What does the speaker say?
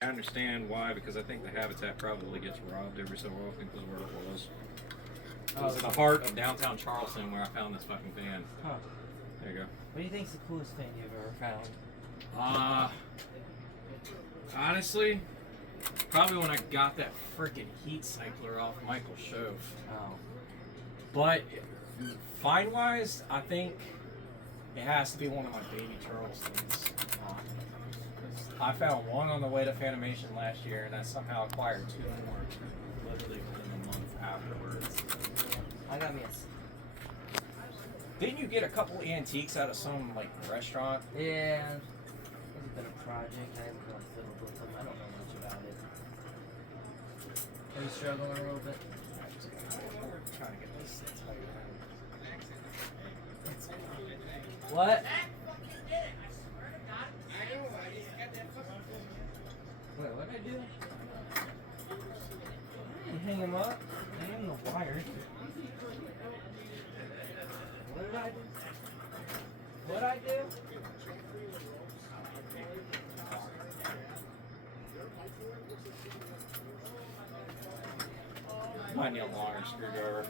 I understand why, because I think the habitat probably gets robbed every so often because of where it was. It was in the heart of downtown Charleston where I found this fucking fan. Huh. There you go. What do you think's the coolest fan you've ever found? Honestly, probably when I got that freaking heat cycler off Michael Shove. Oh. But fine wise, I think it has to be one of my baby Charlestons. I found one on the way to Fanimation last year, and I somehow acquired two more literally within a month afterwards. I got me a... Didn't you get a couple antiques out of some like restaurant? Yeah. It's been a project. I haven't gone fiddled with them. I don't know much about it. Are you struggling a little bit? I'm trying to get this tight. What? Wait, what did I do? I didn't hang him up. Hang him the wire. What did I do? What did I do? Might need a longer screwdriver.